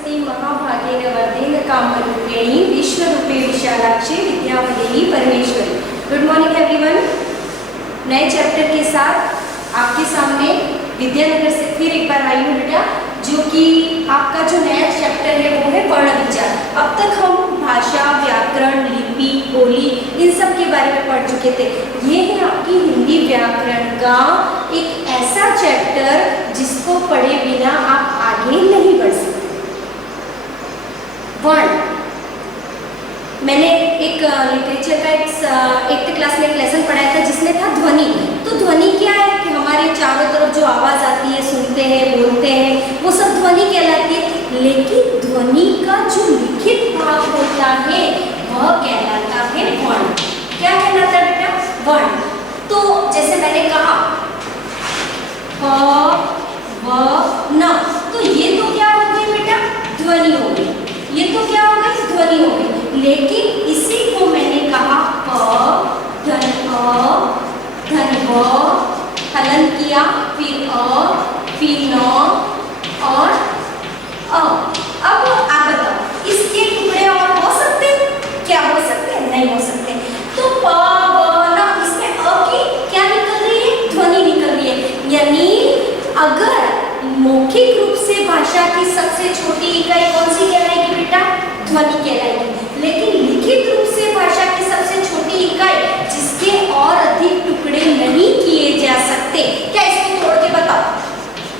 नमस्ते महाभागेन वर्धेन कामरूपिणी विश्वरूपे विशालाक्षी विद्यावदेही परमेश्वरी। Good morning everyone. नए चैप्टर के साथ आपके सामने विद्यानगर से फिर एक बार आई हूँ बेटा, जो कि आपका जो नया चैप्टर है वो है वर्ण विचार। अब तक हम भाषा, व्याकरण, लिपि, बोली इन सब के बारे में पढ़ चुके थे। ये है आपकी हिंदी व्याकरण का एक ऐसा चैप्टर जिसको पढ़े बिना आप आगे नहीं बढ़ सकते। वर्ण, मैंने एक लिटरेचर का एक क्लास में एक लेसन पढ़ाया था जिसमें था ध्वनि। तो ध्वनि क्या है कि हमारे चारों तरफ जो आवाज़ आती है, सुनते हैं, बोलते हैं, वो सब ध्वनि कहलाती है। लेकिन ध्वनि का जो लिखित भाग होता है वह कहलाता है वर्ण। क्या कहलाता है बेटा? वर्ण। तो जैसे मैंने कहा न, तो ये तो क्या हो गई बेटा? ध्वनि हो गई। ये तो क्या हो गई? ध्वनि हो गई। लेकिन इसी को मैंने कहा धन हलन किया, फिर न और अब आप बताओ इसके टुकड़े और हो सकते हैं? क्या हो सकते हैं? नहीं हो सकते। तो प व न, इसमें अ की क्या निकल रही है? ध्वनि निकल रही है। यानी अगर मौखिक रूप से भाषा की सबसे छोटी इकाई कौन सी कहलाएगी बेटा? ध्वनि कहलाएगी। लेकिन लिखित रूप से भाषा की सबसे छोटी इकाई जिसके और अधिक टुकड़े नहीं किए जा सकते, क्या इसको तोड़ के बताओ?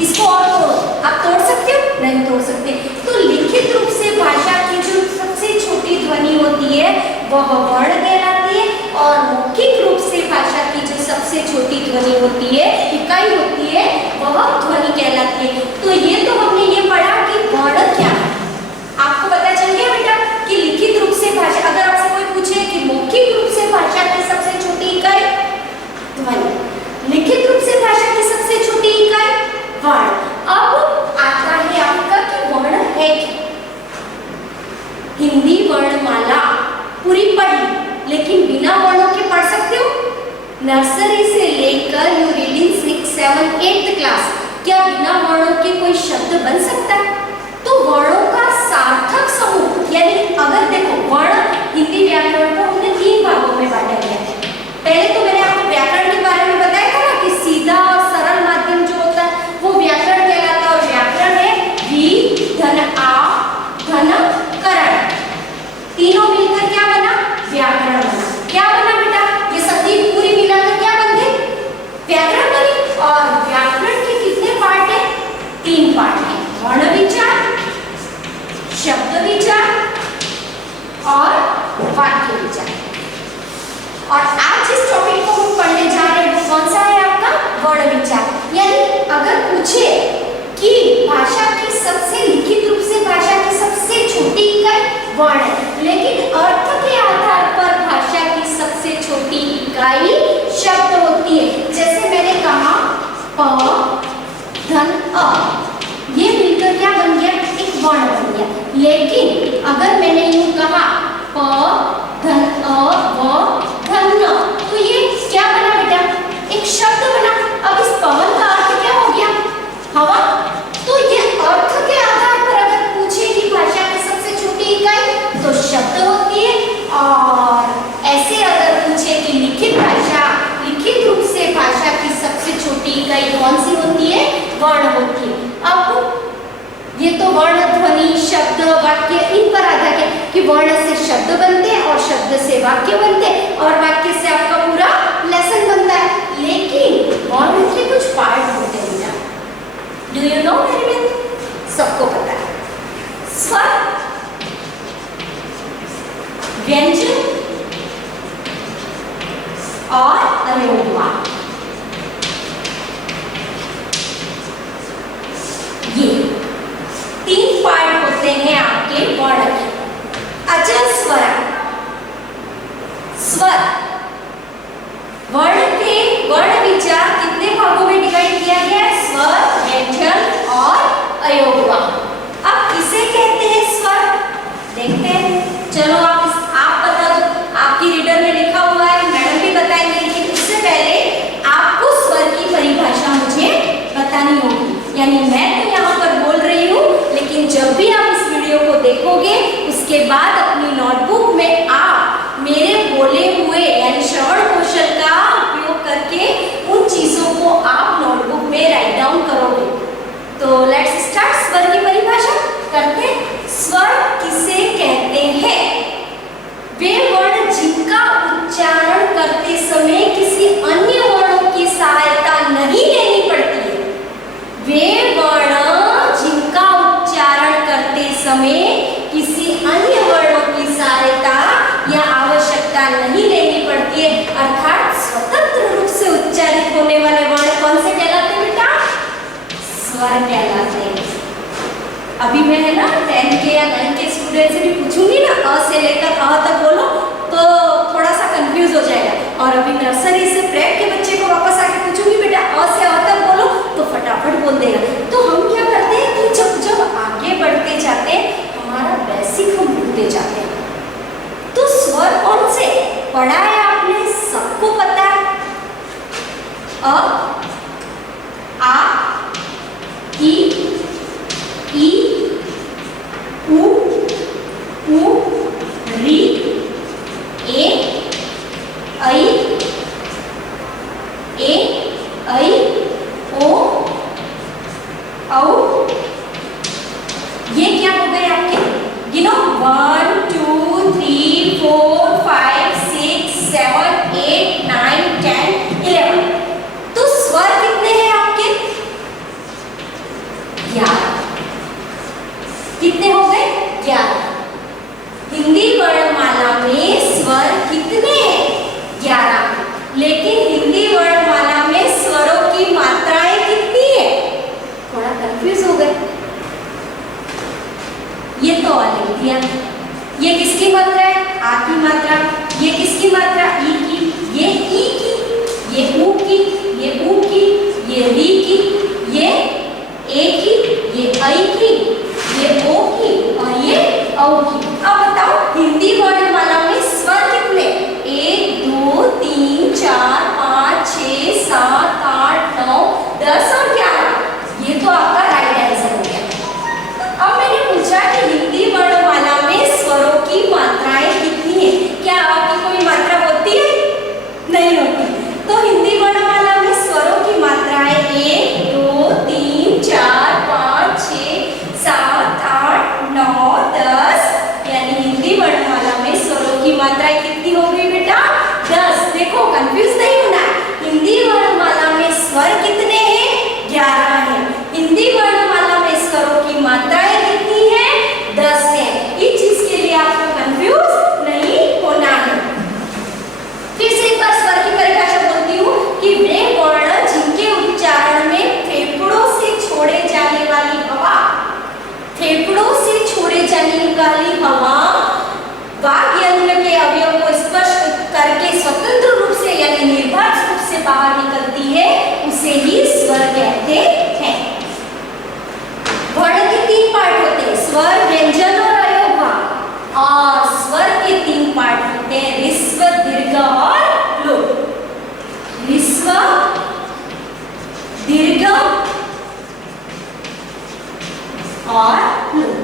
इसको और तोड़ो, आप तोड़ सकते हो? नहीं तोड़ सकते। तो लिखित रूप से भाषा की जो सबसे छोटी ध्वनि होती है वह वर्ण कहलाती है, और मौखिक रूप से भाषा की जो सबसे छोटी ध्वनि होती है, इकाई होती है, वह ध्वनि कहलाती है। तो ये तो हमने ये पढ़ा कि वर्ण क्या है। आपको पता चल गया बेटा कि लिखित रूप से भाषा, अगर आपसे कोई पूछे कि मौखिक रूप से भाषा की सबसे छोटी इकाई ध्वनि, लिखित रूप से भाषा की सबसे छोटी इकाई वर्ण। अब आता है आपका कि वर्ण है क्या? हिंदी वर्णमाला पूरी पढ़ी, लेकिन बिना वर्णों के पढ़ सकते हो? नर्सरी से लेकर यू रीडिंग 6, 7, 8th क्लास, क्या बिना वर्णों के कोई शब्द बन सकता है? तो वर्णों का सार्थक समूह, यानी अगर देखो वर्ण, हिंदी व्याकरण को हमने 3 भागों में बांटा गया है। पहले तो मैंने आपको व्याकरण के बारे में बताया था ना कि सीधा और सरल माध्यम जो होता है वो व्याकरण कहलाता है। और व्याकरण है वी धन आ धन करण, तीनों मिलकर क्या बना? व्याकरण बना। क्या बना बेटा? ये सभी पूरी मिलाकर क्या बन गई? व्याकरण बनी। और व्याकरण के कितने पार्ट है? 3 पार्ट है। वर्ण विचार, शब्द विचार और वाक्य विचार। और आज जिस टॉपिक को हम पढ़ने जा रहे हैं वो कौन सा है आपका? वर्ण विचार। यानी अगर पूछे कि भाषा की सबसे, लिखित रूप से भाषा की सबसे छोटी इकाई वर्ण है, लेकिन अर्थ के आधार पर भाषा की सबसे छोटी इकाई शब्द होती है। जैसे मैंने कहा प धन अ, ये मिलकर क्या बन गया? एक वर्ण बन गया। लेकिन अगर मैंने यूं कहा प धन अ व धन न, तो ये क्या बना बेटा? एक शब्द बना। अब इस पवन का अर्थ क्या हो गया? हवा। तो ये अर्थ के आधार पर अगर पूछे कि भाषा की सबसे छोटी इकाई, तो शब्द होती है। और ऐसे अगर पूछे कि लिखित भाषा, लिखित रूप से भाषा की सबसे छोटी इकाई कौन सी होती है? वर्ण होती है। अब ये तो वर्ण, ध्वनि, शब्द, वाक्य, इन पर आधार है कि वर्ण से शब्द बनते हैं और शब्द से वाक्य बनते हैं और वाक्य से आपका पूरा लेसन बनता है। लेकिन वर्ण के कुछ पार्ट होते हैं बेटा। Do you know very well? सबको पता है। स्वर, व्यंजन और अवयव। ये 3 पार्ट होते हैं आपके वर्ण के। अचल स्वर, स्वर वर्ण के वर्ण विचार कितने भागों में डिवाइड किया गया है? स्वर, व्यंजन और अयोगवा। अब किसे कहते हैं स्वर? देखते हैं। चलो आप बता दो। आपकी रीडर में लिखा हुआ है, मैडम भी बताएंगे, लेकिन उससे पहले आपको स्वर की परिभाषा मुझे बतानी होगी। यानी मैं तो यहाँ पर बोल रही हूँ, लेकिन जब भी आप इस यानी श्रवण कौशल का उपयोग करके उन चीजों को आप नोटबुक में राइट डाउन करोगे। तो लेट्स स्टार्ट। स्वर की परिभाषा करते हैं। स्वर किसे कहते हैं? वे वर्ण जिनका उच्चारण करते समय किसी अन्य वर्णों की सहायता नहीं लेनी पड़ती है। वे वर्ण जिनका उच्चारण करते समय किसी अन्य वर्णों की सहायता या आवश्यकता नहीं लेनी पड़ती है, अर्थात स्वतंत्र रूप से उच्चारित होने वाले वर्ण कौन से कहलाते हैं बेटा? स्वर कहलाते हैं। अभी मैं है ना 10 के या 9 के स्टूडेंट से भी पूछूंगी ना अ से लेकर अ तक बोलो, तो थोड़ा सा कंफ्यूज हो जाएगा। और अभी नर्सरी से प्रेप के बच्चे को वापस आके पूछूंगी बेटा अ से अ तक बोलो, तो फटाफट बोल देगा। तो हम क्या करते हैं कि जब जब आगे बढ़ते जाते हैं हमारा बेसिक हम भूलते जाते हैं। तो स्वर कौन से पढ़ा है आपने? सबको पता है। अ, आ, ई, उ, री, ए, ऐ, ओ, औ। ये क्या हो गए आपके? गिनो 1 2 3 4 5 6 7 8 9 10 11। तो स्वर कितने हैं आपके? 11। कितने हो गए? 11। हिंदी वर्णमाला में स्वर कितने हैं? 11। लेकिन हिंदी वर्णमाला में स्वरों की मात्राएं कितनी है? थोड़ा कंफ्यूज हो गए। ये तो आ लिख दिया। ये किसकी मात्रा है? आ की मात्रा। ये किसकी मात्रा? ई की। ये ई की, ये ऊ की, ये ऊ की, ये री की, ये ए की, ये ऐ की, ये ओ की और ये औ की। अब बताओ हिंदी वर्णमाला में स्वर कितने? 1 2 3 4 5 6 7 8 9 10 और 11। ये तो आपका राइट आंसर हो गया। अब मैंने पूछा कि हिंदी वर्णमाला में स्वरों की मात्राएं कितनी है? क्या आपकी कोई मात्रा होती है? नहीं होती। तो हिंदी वर्णमाला में स्वरों की मात्राएं 1 2 3 4 5 6 7 8 9 10। यानी हिंदी वर्णमाला में स्वरों की मात्राएं कितनी हो गई बेटा? 10। देखो कंफ्यूज नहीं होना। हिंदी वर्णमाला में स्वर कितने हैं? 11 हैं। हिंदी वर्णमाला में स्वरों की मात्राएं कितनी है? 10 है। इस चीज के लिए आपको कंफ्यूज नहीं होना है। फिर से एक बार स्वर की परिभाषा बोलती हूँ कि वे वर्ण जिनके उच्चारण में फेफड़ों से छोड़े जाने वाली हवा, फेफड़ों से छोड़े जाने वाली हवा वाक् यंत्र के अवयव को स्पर्श करके स्वतंत्र रूप से यानी निर्भर रूप से बाहर निकलती है, उसे ही स्वर कहते हैं। वर्ण के 3 पार्ट होते हैं, स्वर, व्यंजन और अयोगवाक। और स्वर के 3 पार्ट होते हैं, ह्रस्व, दीर्घ और लोप। ह्रस्व, दीर्घ और लोप।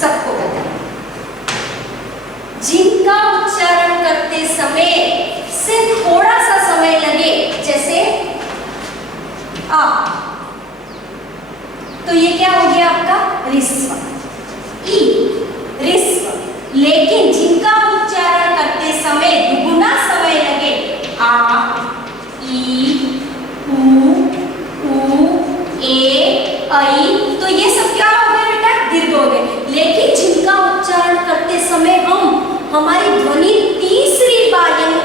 सबको पता है। जिनका उच्चारण करते समय से थोड़ा सा समय लगे, जैसे आ, तो ये क्या हो गया आपका? ह्रस्व। ई, ह्रस्व। लेकिन जिनका उच्चारण करते समय दुगुना समय लगे, आ, ई, उ, ए, ऐ, तो ये सब क्या हो गए बेटा? दीर्घ हो गए। लेकिन जिनका उच्चारण करते समय हम हमारी ध्वनि तीसरी बार यानी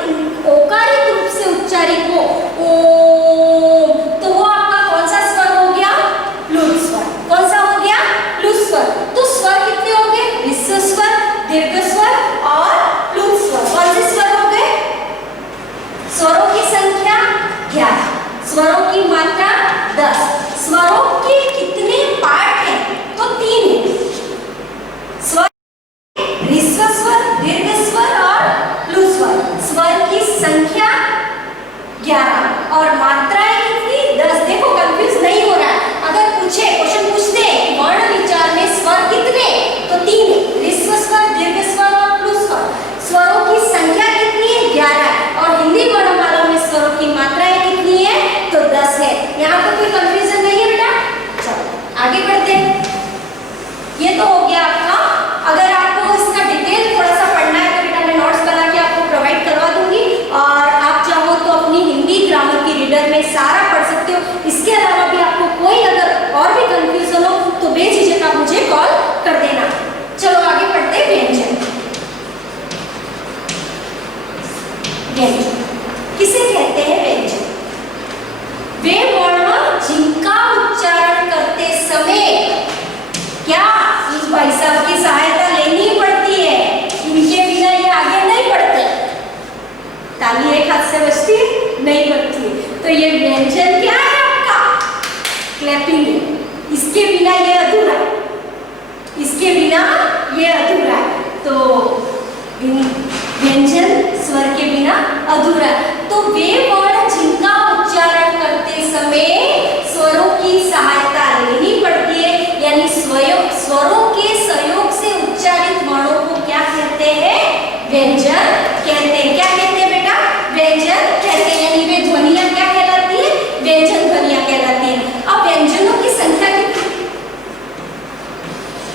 ओकारित रूप से उच्चारित हो, ओम, तो वो आपका कौन सा स्वर हो गया? प्लुत स्वर। कौन सा हो गया? प्लुत स्वर। तो स्वर कितने हो गए? ह्रस्व स्वर, दीर्घ स्वर और प्लुत स्वर। कौन से स्वर हो गए? स्वरों की संख्या 11, स्वरों की मात्रा 10। स्वरों के कितने पार्ट हैं? तो 3 है। स्वर, ह्रस्व स्वर, दीर्घ स्वर और प्लुत स्वर। स्वर की संख्या 11 और मात्राएं कितनी? 10। देखो कंफ्यूज नहीं हो रहा है। अगर पूछे क्वेश्चन पूछते हैं वर्ण विचार में स्वर कितने, तो 3 है, ह्रस्व स्वर, दीर्घ स्वर और प्लुत स्वर। स्वरों की संख्या कितनी व्यंजन। किसे कहते हैं व्यंजन? वे वर्ण जिनका उच्चारण करते समय क्या इस भाई साहब की सहायता लेनी पड़ती है, इनके बिना ये आगे नहीं बढ़ते। ताली एक हाथ से बजती है, नहीं बजती है, तो ये व्यंजन क्या है आपका? क्लैपिंग है। इसके बिना ये अधूरा है, इसके बिना ये अधूरा है। तो व्यंजन स्वर के बिना अधूरा है। तो वे वर्ण जिनका उच्चारण करते समय स्वरों की सहायता लेनी पड़ती है, यानी स्वरों के सहयोग से उच्चारित वर्णों को क्या कहते हैं? व्यंजन कहते हैं। क्या कहते हैं बेटा? व्यंजन कहते हैं। यानी वे ध्वनियां क्या कहलाती है? व्यंजन ध्वनियां कहलाती है। अब व्यंजनों की संख्या कितनी?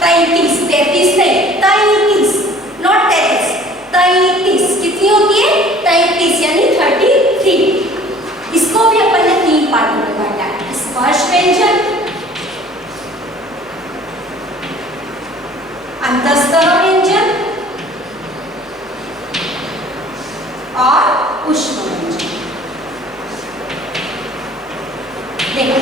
33, 33 नहीं, 33, नॉट 33, 33 कितनी होती है? 33 यानी 33। इसको भी अपन ने 3 पार्ट में बांटा है। स्पर्श व्यंजन, अंतःस्तर व्यंजन और ऊष्म व्यंजन। देखो,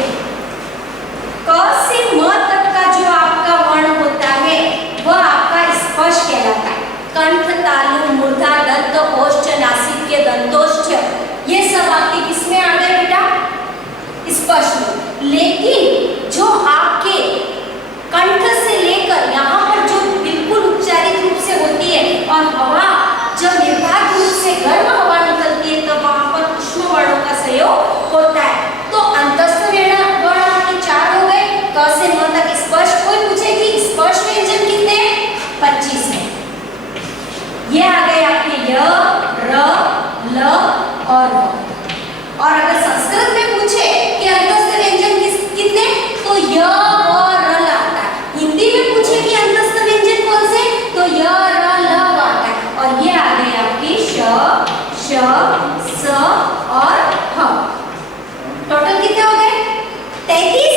क से म तक का जो आपका वर्ण होता है वह आपका स्पर्श कहलाता है। कंठ, तालु, मूर्धा, दंत, ओष्ठ, नासिक के दंतोष्ठ, ये सब आपके किसमें आ गए बेटा? स्पर्श में। लेकिन जो आपके कंठ से लेकर यहाँ पर जो बिल्कुल उच्चारित रूप से होती है और हवा जब निर्बाध रूप से गर्म हवा निकलती है तब वहां पर ऊष्म वर्णों का सहयोग होता है। तो अंतस्थ वर्ण आपके 4 हो गए। क से म तक स्पर्श। कोई पूछे कि स्पर्श व्यंजन कितने हैं? 25 है। ये आ गए आपके य, र, ल और व। और अगर संस्कृत में पूछे कि अंतस्थ व्यंजन कितने, तो य, व, र, ल आता है। हिंदी में पूछे कि अंतस्थ व्यंजन कौन से, तो य, र, ल आता है। और ये आ गए आपके श, श, स और ह। टोटल कितने हो गए? 33।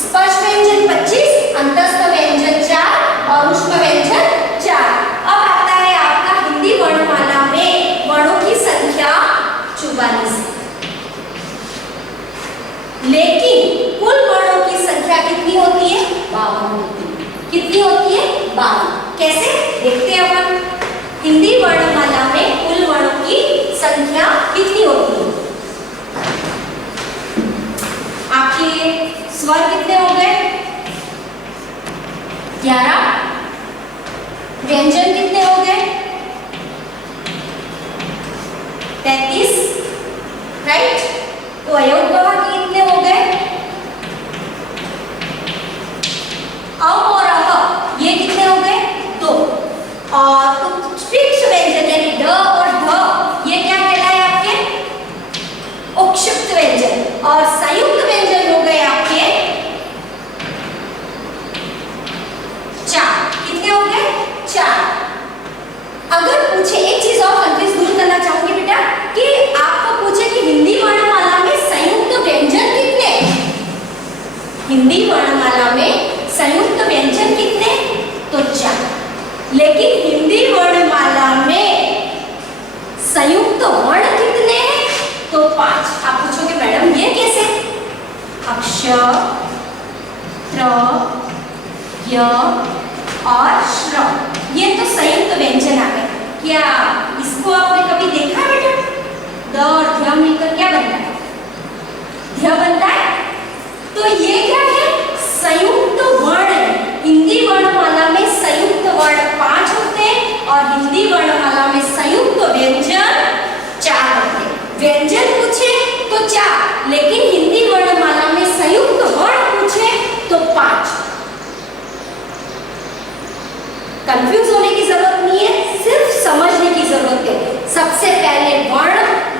स्पर्श व्यंजन 25, अंतस्थ व्यंजन 4 और ऊष्म व्यंजन 4। अब आता है आपका हिंदी वर्णमाला में वर्णों की संख्या 44। लेकिन कुल वर्णों की संख्या कितनी होती है? 52 होती है। कितनी होती है? 52। कैसे देखते हैं अपन? हिंदी वर्णमाला में कुल वर्णों की संख्या कितनी होती है? आपके स्वर कितने हो गए? 11। व्यंजन कितने हो गए? 33, राइट। तो अयोगवाह कितने हो गए? अ और अह, ये कितने हो गए? 2। और फिक्स व्यंजन यानी ड और ध, ये क्या कहलाए आपके? उपक्षिप्त व्यंजन। और संयुक्त व्यंजन हो गए आपके 4। कितने हो गए? 4। अगर पूछे, एक चीज और कंफ्यूज दूर करना चाहूंगी बेटा, कि आपको पूछे कि हिंदी वर्णमाला में संयुक्त व्यंजन कितने? हिंदी वर्णमाला में संयुक्त व्यंजन कितने? तो 4। लेकिन हिंदी वर्णमाला में संयुक्त वर्ण कितने हैं? तो 5। आप पूछोगे मैडम ये कैसे? अक्ष, त्र, य और श्र, ये तो संयुक्त व्यंजन आ गए। क्या इसको आपने कभी देखा है बेटा? द और ध्य मिलकर क्या बनता है? ध्य बनता है। तो ये क्या है? संयुक्त वर्ण। हिंदी वर्णमाला में संयुक्त वर्ण 5 होते हैं और हिंदी वर्णमाला में संयुक्त व्यंजन 4 होते हैं। व्यंजन पूछे तो 4, लेकिन हिंदी वर्णमाला में संयुक्त वर्ण पूछे तो 5। कंफ्यूज होने की जरूरत नहीं है, सिर्फ समझने की जरूरत है। सबसे पहले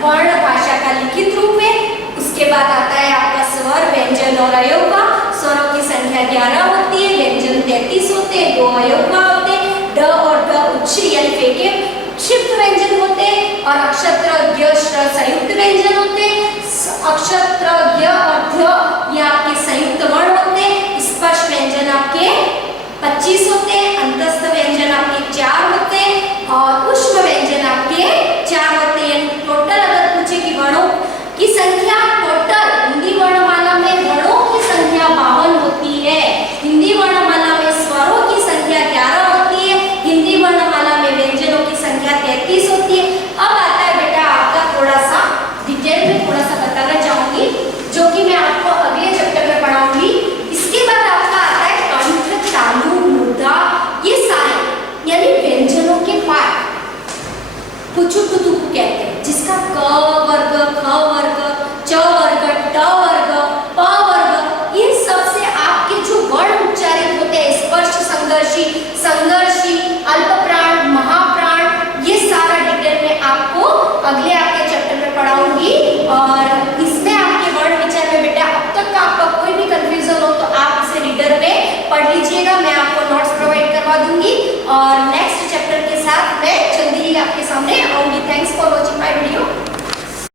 वर्ण भाषा का लिखित रूप है, उसके बाद आता है आपका स्वर, व्यंजन और अयोगवाह। स्वरों की संख्या 11 होती है, व्यंजन 33 होते हैं, 2 अयोगवाह होते हैं। ड और ढ उच्च यानी फेके क्षिप्त व्यंजन होते हैं और अक्षत्र ज्ञ श्र संयुक्त व्यंजन होते हैं। अक्षत्र ज्ञ और ध्य ये आपके संयुक्त वर्ण होते हैं। स्पर्श व्यंजन आपके 25 होते हैं, अंतस्थ व्यंजन आपके 4 होते हैं और ऊष्म व्यंजन आपके 4 होते हैं। सामने आऊंगी। Thanks for